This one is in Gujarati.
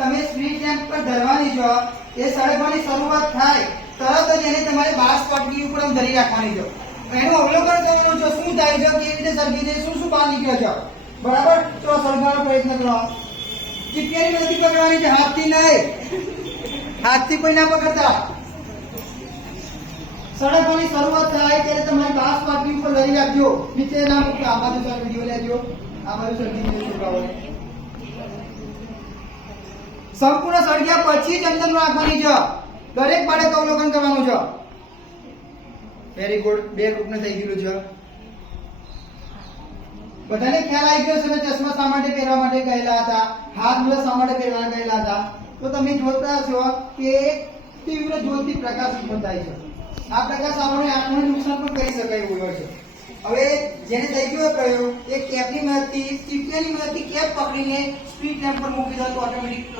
તમે સ્ટ્રીટ લેમ્પ પર ધરવાની છો એ સળગવાની શરૂઆત થાય તરત જ એને તમારે 12 પટ્ટી ઉપર આમ ધરી રાખવાની છે. એનું અવલોકન કરવાનું છે શું થાય છે, કેવી રીતે સળગી છે, શું શું બહાર નીકળે છે. બરાબર, તો સળગવાનો પ્રયત્ન કરો. ચીપિયાની મદદથી પકડવાની છે, હાથથી નહીં. હાથથી કોઈ ના પકડતા. સળગવાની શરૂઆત થાય ત્યારે તમારી 12 પટ્ટી ઉપર ધરી રાખજો. નીચે ના મૂકો. આ બાજુ સર વિડિયો લેજો. આ બાજુ સળગી જશે છોકરાઓને. સંપૂર્ણ સળગ્યા પછી જ અંદર રાખવાની છે. દરેક બાળક અવલોકન કરવાનું છે. Very good. બે ગ્રુપને થઈ ગયું છે. બધાને ખ્યાલ આવી ગયો છે ને ચશ્મા શા માટે પહેરવા માટે કહેલા હતા, હાથ મોજા શા માટે પહેરવા કહેલા હતા. તો તમે જોતા છો કે તીવ્ર જ્યોતિ પ્રકાશ ઉત્પન્ન થાય છે. આ પ્રકાશ આપણને આંખોને નુકસાન પણ કરી શકાય એવું હોય છે. હવે જેને થઈ ગયો પ્રયોગ એ કેપની મદદથી, ચીપિયાની મદદથી કેપ પકડીને સ્ટ્રીટ લેમ્પ પર મૂકી દો તો ઓટોમેટિક